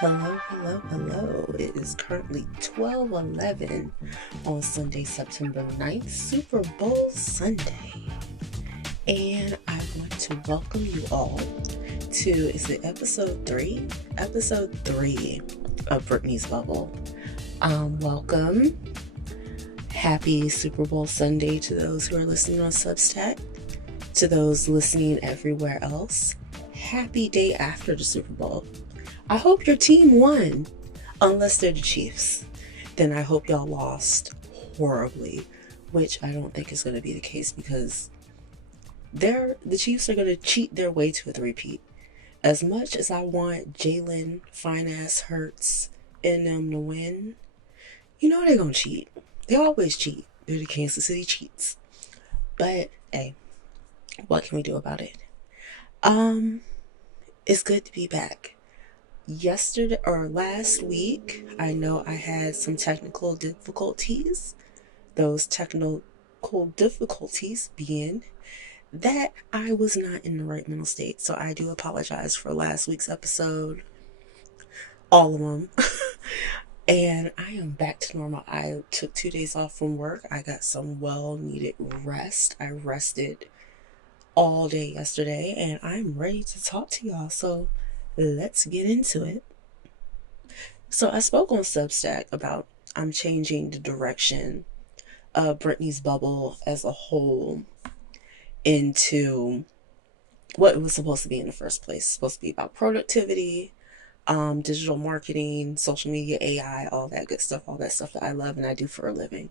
Hello, hello, hello. It is currently 12:11 on Sunday, September 9th, Super Bowl Sunday. And I want to welcome you all to, is it episode 3? Episode 3 of Brittany's Bubble. Welcome. Happy Super Bowl Sunday to those who are listening on Substack. To those listening everywhere else, happy day after the Super Bowl. I hope your team won, unless they're the Chiefs. Then I hope y'all lost horribly, which I don't think is going to be the case because the Chiefs are going to cheat their way to a three-peat. As much as I want Jalen, fine-ass Hurts, and them to win, you know they're going to cheat. They always cheat. They're the Kansas City Chiefs. But, hey, what can we do about it? It's good to be back. Yesterday or last week, I know I had some technical difficulties. Those technical difficulties being that I was not in the right mental state. So I do apologize for last week's episode, all of them. And I am back to normal. I took 2 days off from work. I got some well needed rest. I rested all day yesterday and I'm ready to talk to y'all. So let's get into it. So I spoke on Substack about I'm changing the direction of Brittany's Bubble as a whole into what it was supposed to be in the first place. It's supposed to be about productivity, digital marketing, social media, AI, all that good stuff, all that stuff that I love and I do for a living.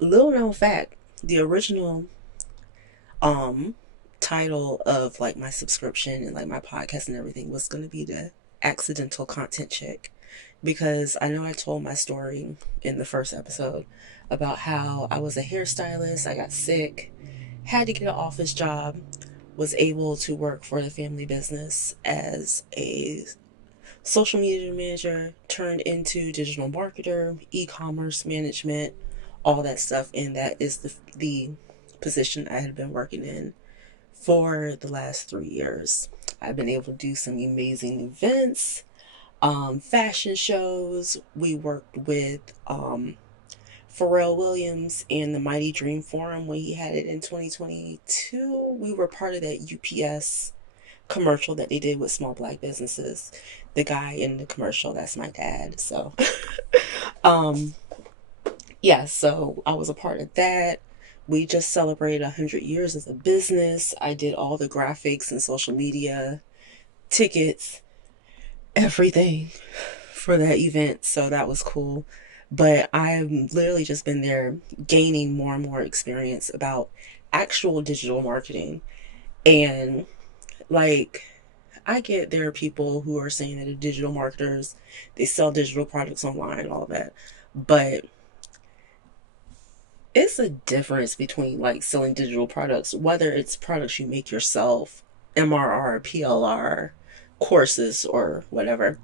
Little known fact, the original title of like my subscription and like my podcast and everything was going to be the Accidental Content Chick, because I know I told my story in the first episode about how I was a hairstylist, I got sick, had to get an office job, was able to work for the family business as a social media manager, turned into digital marketer, e-commerce management, all that stuff, and that is the position I had been working in for the last 3 years. I've been able to do some amazing events, fashion shows. We worked with Pharrell Williams and the Mighty Dream Forum when he had it in 2022. We were part of that UPS commercial that they did with small black businesses. The guy in the commercial, that's my dad. So, yeah, so I was a part of that. We just celebrated 100 years as a business. I did all the graphics and social media, tickets, everything for that event. So that was cool. But I've literally just been there gaining more and more experience about actual digital marketing. And like, I get there are people who are saying that they're digital marketers, they sell digital products online and all that. But it's a difference between like selling digital products, whether it's products you make yourself, MRR, PLR, courses, or whatever,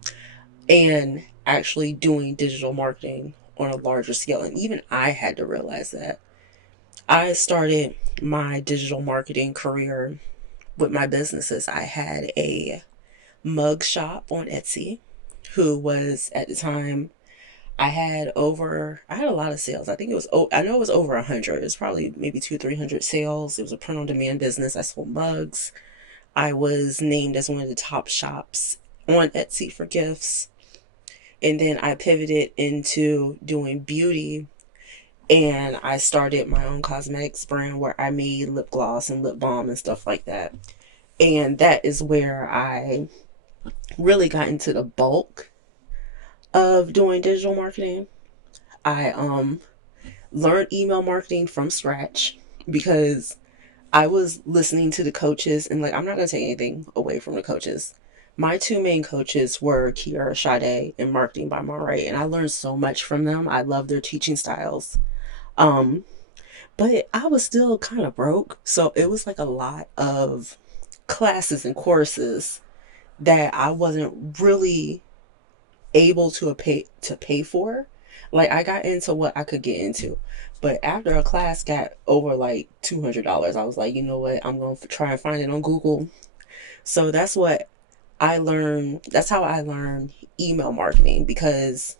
and actually doing digital marketing on a larger scale. And even I had to realize that. I started my digital marketing career with my businesses. I had a mug shop on Etsy, who was at the time I had a lot of sales. I think it was, I know it was over 100. It was probably maybe 300 sales. It was a print on demand business. I sold mugs. I was named as one of the top shops on Etsy for gifts. And then I pivoted into doing beauty and I started my own cosmetics brand where I made lip gloss and lip balm and stuff like that. And that is where I really got into the bulk of doing digital marketing. I learned email marketing from scratch because I was listening to the coaches and like I'm not gonna take anything away from the coaches. My two main coaches were Kiara Sade and Marketing by Monterey, and I learned so much from them. I love their teaching styles. Um, but I was still kind of broke, so it was like a lot of classes and courses that I wasn't really able to pay for. Like I got into what I could get into, but after a class got over like $200, I was like, you know what? I'm gonna try and find it on Google. So that's what that's how I learned email marketing, because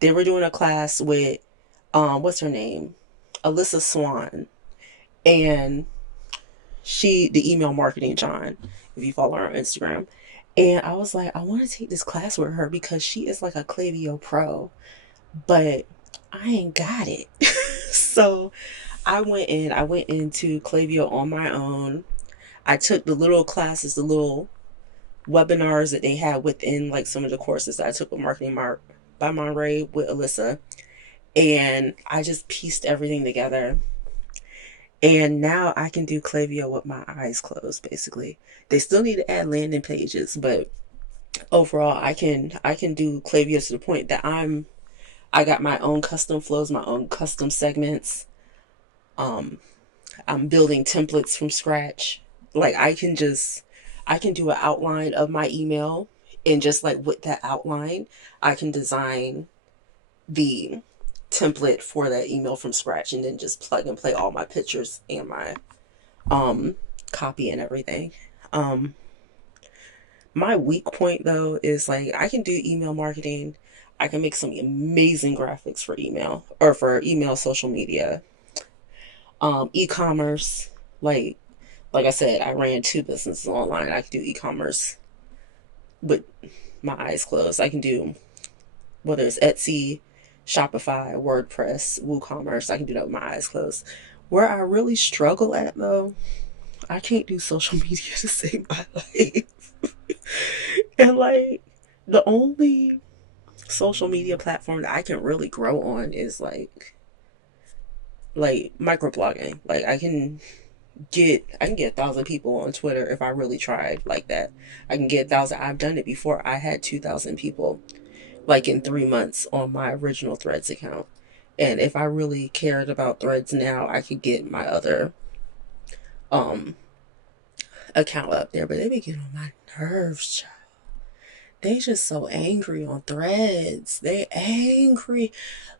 they were doing a class with, what's her name? Alyssa Swan. And the email marketing John, if you follow her on Instagram. And I was like, I want to take this class with her because she is like a Klaviyo pro, but I ain't got it. So I went into Klaviyo on my own. I took the little classes, the little webinars that they had within like some of the courses that I took with Marketing by Monterey with Alyssa. And I just pieced everything together. And now I can do Klaviyo with my eyes closed, basically. They still need to add landing pages, but overall I can do Klaviyo to the point that I got my own custom flows, my own custom segments. Um, I'm building templates from scratch. Like I can do an outline of my email, and just like with that outline, I can design the template for that email from scratch, and then just plug and play all my pictures and my um copy and everything. Um my weak point though is like I can do email marketing. I can make some amazing graphics for email, or for email social media. E-commerce, like like I said, I ran two businesses online. I can do e-commerce with my eyes closed. I can do, whether it's Etsy, Shopify, WordPress, WooCommerce, I can do that with my eyes closed. Where I really struggle at though, I can't do social media to save my life. And like the only social media platform that I can really grow on is like microblogging. Like I can get 1,000 people on Twitter if I really tried like that. I can get 1,000. I've done it before. I had 2,000 people like in 3 months on my original Threads account. And if I really cared about Threads now, I could get my other um account up there. But they be getting on my nerves, child. They just so angry on Threads. They angry.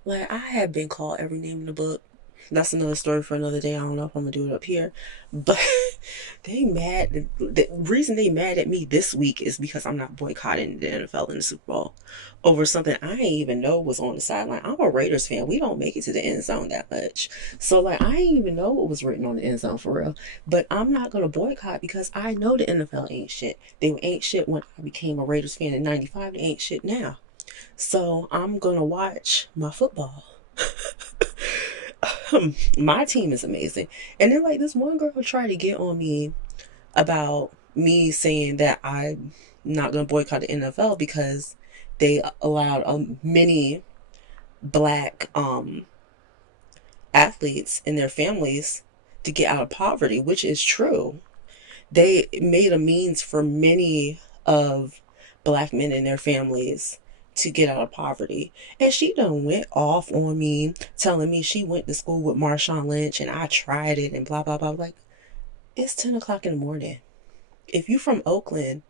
Like I have been called every name in the book. That's another story for another day. I don't know if I'm gonna do it up here, but they mad. The reason they mad at me this week is because I'm not boycotting the NFL in the Super Bowl over something I didn't even know was on the sideline. I'm a Raiders fan. We don't make it to the end zone that much, so like I didn't even know what was written on the end zone for real. But I'm not gonna boycott because I know the NFL ain't shit. They ain't shit when I became a Raiders fan in '95. They ain't shit now. So I'm gonna watch my football. My team is amazing. And then like this one girl tried to get on me about me saying that I'm not gonna boycott the NFL because they allowed many black athletes and their families to get out of poverty, which is true. They made a means for many of black men and their families to get out of poverty. And she done went off on me, telling me she went to school with Marshawn Lynch and I tried it and blah blah blah. Like, it's 10 o'clock in the morning. If you from Oakland,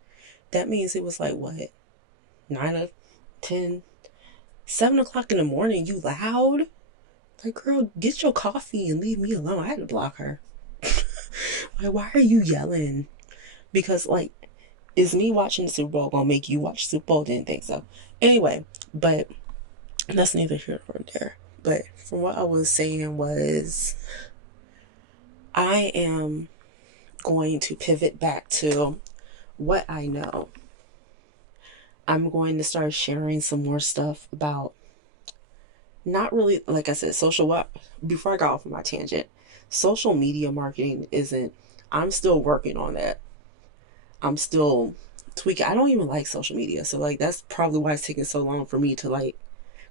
that means it was like what? 9 or 10, 7 o'clock in the morning, you loud? Like, girl, get your coffee and leave me alone. I had to block her. Like, why are you yelling? Because like, is me watching the Super Bowl gonna make you watch Super Bowl? Didn't think so. Anyway, but that's neither here nor there. But from what I was saying was, I am going to pivot back to what I know. I'm going to start sharing some more stuff about, not really, like I said, social what before I got off of my tangent, social media marketing isn't, I'm still working on that. I'm still tweaking. I don't even like social media. So like that's probably why it's taking so long for me to like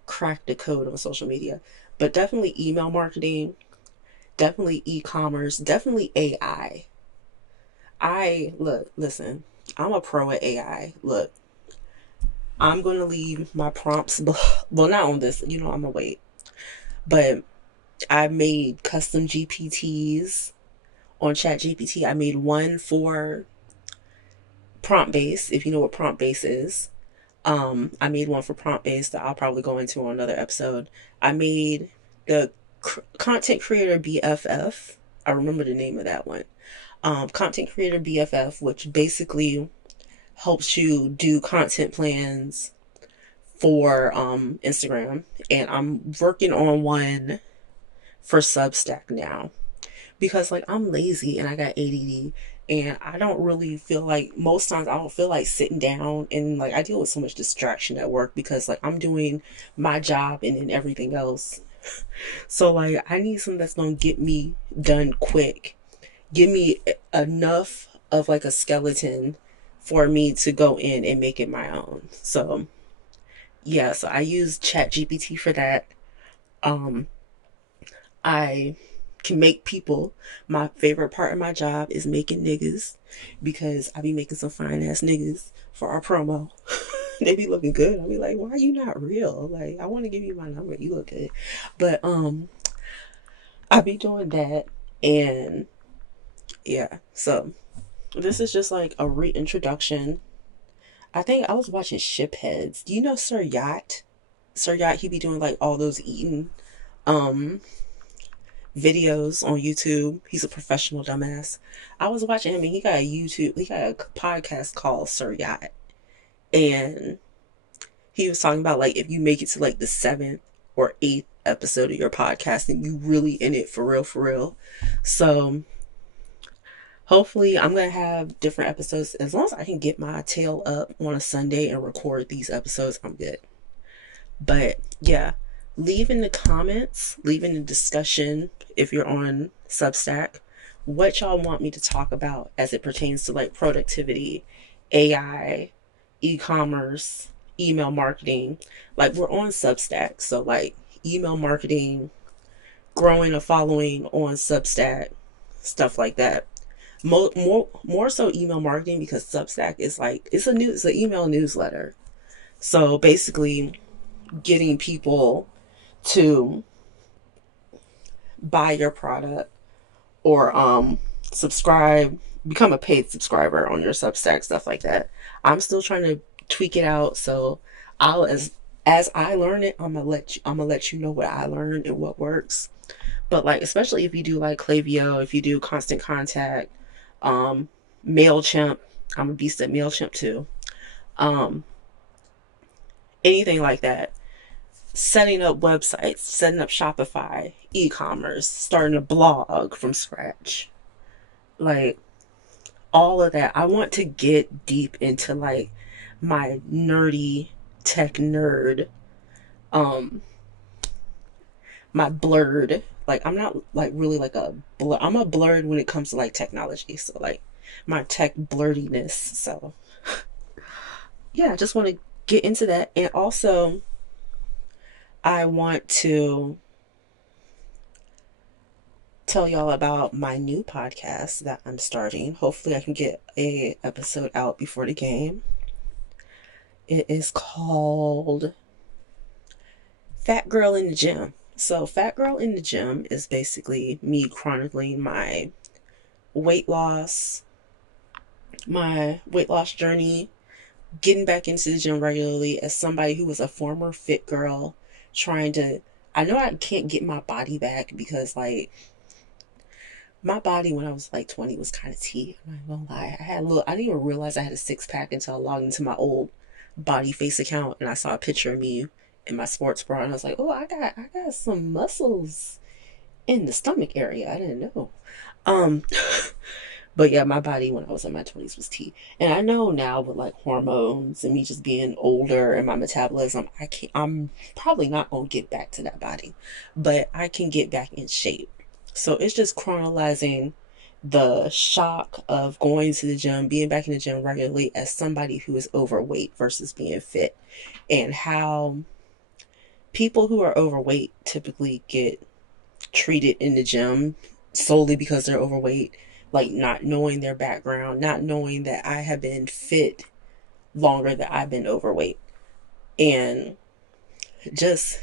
crack the code on social media. But definitely email marketing, definitely e-commerce, definitely AI. Listen, I'm a pro at AI. Look, I'm going to leave my prompts, well, not on this, I'm going to wait. But I made custom GPTs on ChatGPT. I made one for prompt base, if you know what prompt base is. I made one for prompt base that I'll probably go into on another episode. I made the content creator BFF. I remember the name of that one. Content creator BFF, which basically helps you do content plans for Instagram, and I'm working on one for Substack now because like I'm lazy and I got ADD, and I don't really feel like, most times I don't feel like sitting down, and like I deal with so much distraction at work because like I'm doing my job and then everything else. So like I need something that's going to get me done quick. Give me enough of like a skeleton for me to go in and make it my own. So yeah, so I use ChatGPT for that. Um I can make people. My favorite part of my job is making niggas, because I be making some fine ass niggas for our promo. They be looking good. I be like, why are you not real? Like, I want to give you my number. You look good. But I be doing that, and yeah. So this is just like a reintroduction. I think I was watching Shipheads. Do you know Sir Yacht? Sir Yacht, he be doing like all those eating um videos on YouTube. He's a professional dumbass. I was watching him, and he got a podcast called Sir Yacht. And he was talking about like if you make it to like the seventh or eighth episode of your podcast, then you really in it for real, for real. So hopefully I'm gonna have different episodes. As long as I can get my tail up on a Sunday and record these episodes, I'm good. But yeah, leave in the comments, leave in the discussion if you're on Substack, what y'all want me to talk about as it pertains to like productivity, AI, e-commerce, email marketing. Like we're on Substack, so like email marketing, growing a following on Substack, stuff like that. More so email marketing, because Substack is like it's an email newsletter. So basically getting people to buy your product or subscribe, become a paid subscriber on your Substack, stuff like that. I'm still trying to tweak it out, so I'll as I learn it, I'm gonna let you know what I learned and what works. But like especially if you do like Klaviyo, if you do Constant Contact, um MailChimp, I'm a beast at MailChimp too. Um Anything like that, setting up websites, setting up Shopify, e-commerce, starting a blog from scratch. Like all of that. I want to get deep into like my nerdy tech nerd, um my blurred. Like I'm not like really like I'm a blurred when it comes to like technology. So like my tech blurtiness. So yeah, I just want to get into that. And also I want to tell y'all about my new podcast that I'm starting. Hopefully I can get a episode out before the game. It is called Fat Girl in the Gym. So Fat Girl in the Gym is basically me chronicling weight loss, my weight loss journey, getting back into the gym regularly as somebody who was a former fit girl, trying to, I know I can't get my body back because like my body when I was like 20 was kind of T. I'm not gonna lie. I didn't even realize I had a six pack until I logged into my old Body Face account and I saw a picture of me in my sports bra, and I was like, oh, I got some muscles in the stomach area. I didn't know. Um, but yeah, my body when I was in my 20s was T. And I know now with like hormones and me just being older and my metabolism, I'm probably not gonna get back to that body, but I can get back in shape. So it's just chronologizing the shock of going to the gym, being back in the gym regularly as somebody who is overweight versus being fit, and how people who are overweight typically get treated in the gym solely because they're overweight, like not knowing their background, not knowing that I have been fit longer than I've been overweight, and just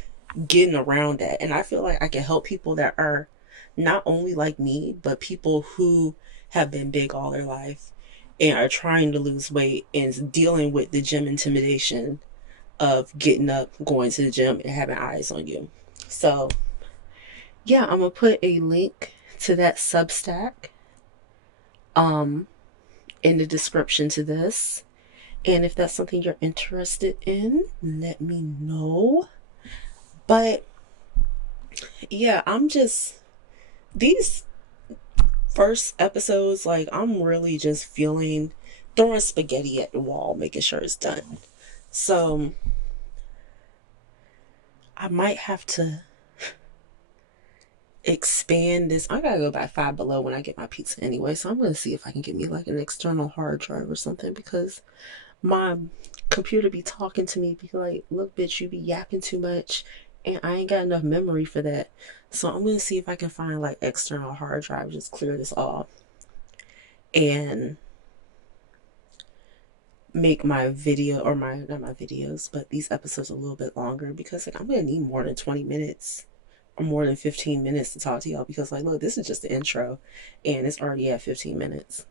getting around that. And I feel like I can help people that are not only like me, but people who have been big all their life and are trying to lose weight and dealing with the gym intimidation of getting up, going to the gym, and having eyes on you. So yeah, I'm gonna put a link to that Substack um in the description to this. And if that's something you're interested in, let me know. But yeah, these first episodes, like, I'm really just feeling throwing spaghetti at the wall, making sure it's done. So I might have to expand this. I gotta go by Five Below when I get my pizza anyway. So I'm gonna see if I can get me like an external hard drive or something, because my computer be talking to me, be like, look, bitch, you be yapping too much, and I ain't got enough memory for that. So I'm gonna see if I can find like external hard drive, just clear this off, and make my video, or my, not my videos, but these episodes a little bit longer, because like I'm gonna need more than 20 minutes or more than 15 minutes to talk to y'all, because like, look, this is just the intro and it's already at 15 minutes.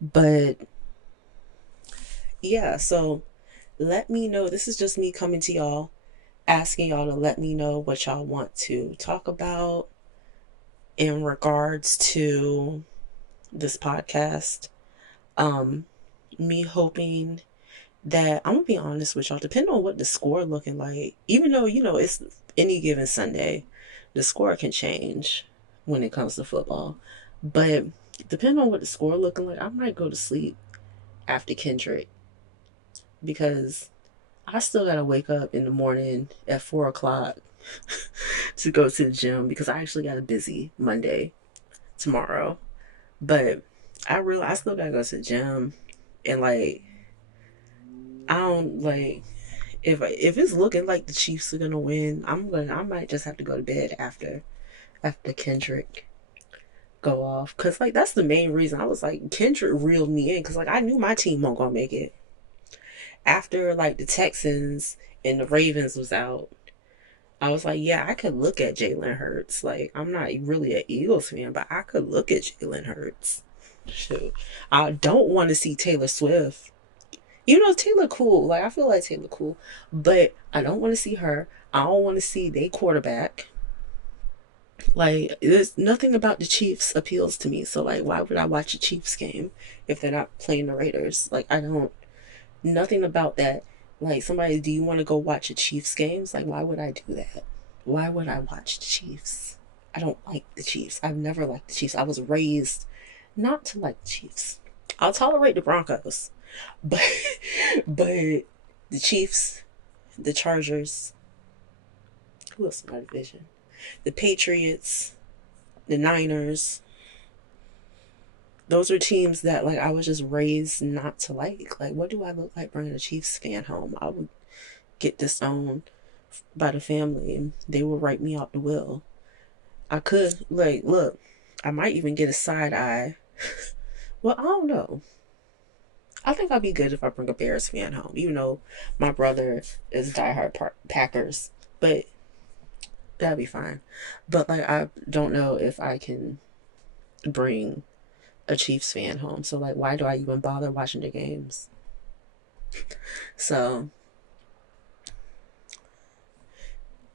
But yeah, so let me know. This is just me coming to y'all, asking y'all to let me know what y'all want to talk about in regards to this podcast. Um, Me hoping that, I'm gonna be honest with y'all, depending on what the score looking like, even though, it's any given Sunday, the score can change when it comes to football. But depending on what the score looking like, I might go to sleep after Kendrick, because I still gotta wake up in the morning at 4 o'clock to go to the gym, because I actually got a busy Monday tomorrow. But I still gotta go to the gym, and like, I don't like, if it's looking like the Chiefs are gonna win, I might just have to go to bed after Kendrick go off, cause like that's the main reason. I was like, Kendrick reeled me in, cause like I knew my team won't gonna make it after like the Texans and the Ravens was out. I was like, yeah, I could look at Jalen Hurts. Like, I'm not really an Eagles fan, but I could look at Jalen Hurts. Shoot, I don't want to see Taylor Swift. You know, Taylor cool. Like, I feel like Taylor cool, but I don't want to see her. I don't want to see their quarterback. Like, there's nothing about the Chiefs appeals to me. So, like, why would I watch a Chiefs game if they're not playing the Raiders? Like, I don't. Nothing about that. Like, somebody, do you want to go watch a Chiefs games? Like, why would I do that? Why would I watch the Chiefs? I don't like the Chiefs. I've never liked the Chiefs. I was raised not to like the Chiefs. I'll tolerate the Broncos, but but the Chiefs, the Chargers, who else in my division? The Patriots, the Niners. Those are teams that like I was just raised not to like. Like, what do I look like bringing a Chiefs fan home? I would get disowned by the family, and they will write me out the will. I could, like, look, I might even get a side eye. Well, I don't know. I think I'll be good if I bring a Bears fan home, even though my brother is diehard Packers. But that'll be fine. But like, I don't know if I can bring a Chiefs fan home. So like, why do I even bother watching the games? So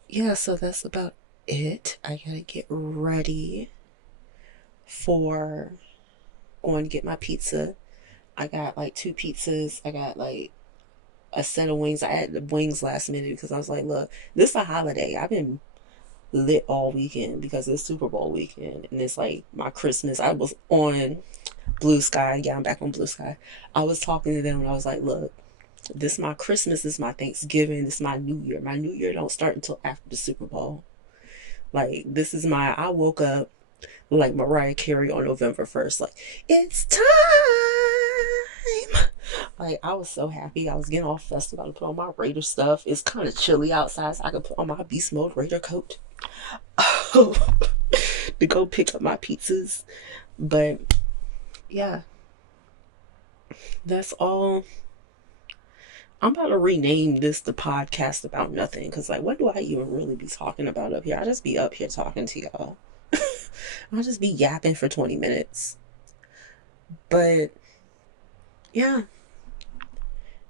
yeah, so that's about it. I gotta get ready for going to get my pizza. I got like two pizzas. I got like a set of wings. I had the wings last minute because I was like, look, this is a holiday. I've been lit all weekend because it's Super Bowl weekend, and it's like my Christmas. I was on Blue Sky. Yeah, I'm back on Blue Sky. I was talking to them and I was like, look, this is my Christmas, this is my Thanksgiving, this is my New Year. My New Year don't start until after the Super Bowl. Like, this is I woke up like Mariah Carey on November 1st, like, it's time. Like, I was so happy. I was getting all festive. I could put on my Raider stuff. It's kind of chilly outside, so I could put on my Beast Mode Raider coat to go pick up my pizzas. But yeah, that's all. I'm about to rename this the podcast about nothing, because like, what do I even really be talking about up here? I just be up here talking to y'all. I'll just be yapping for 20 minutes. But yeah,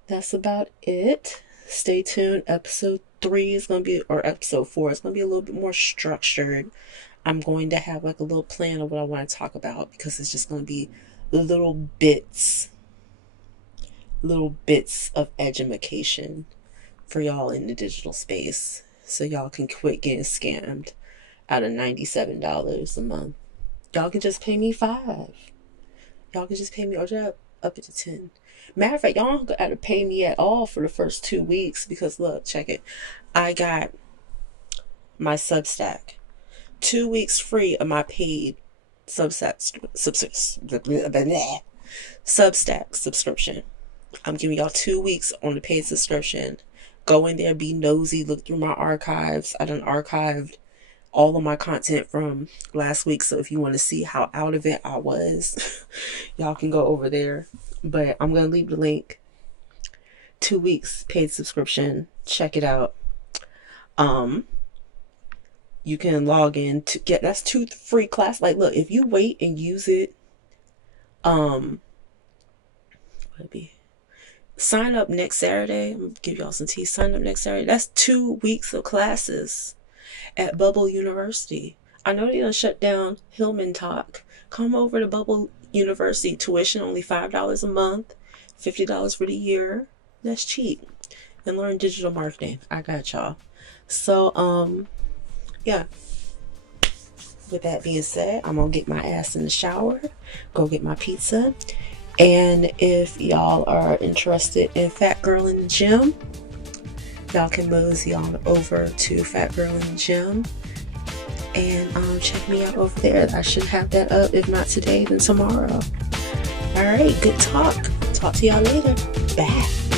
that's about it. Stay tuned. Episode 3 is going to be, or episode 4 is going to be a little bit more structured. I'm going to have like a little plan of what I want to talk about, because it's just going to be little bits little bits of edumacation for y'all in the digital space so y'all can quit getting scammed out of $97 a month. Y'all can just pay me 5. Y'all can just pay me, or up it to 10. Matter of fact, y'all don't got to pay me at all for the first 2 weeks because look, check it. I got my Substack. 2 weeks free of my paid Substack subscription. I'm giving y'all 2 weeks on the paid subscription. Go in there, be nosy, look through my archives. I done archived all of my content from last week, so if you want to see how out of it I was, y'all can go over there. But I'm gonna leave the link. 2 weeks paid subscription. Check it out. You can log in to get, that's 2 free class. Like, look, if you wait and use it, what it be? Sign up next Saturday. I'm gonna give y'all some tea. Sign up next Saturday. That's 2 weeks of classes at Bubble University. I know they done shut down Hillman Talk. Come over to Bubble University. Tuition only $5 a month, $50 for the year. That's cheap. And learn digital marketing. I got y'all. So, yeah. With that being said, I'm gonna get my ass in the shower, go get my pizza. And if y'all are interested in Fat Girl in the Gym, y'all can mosey on over to Fat Girl in the Gym and check me out over there. I should have that up, if not today, then tomorrow. All right, good talk. Talk to y'all later. Bye.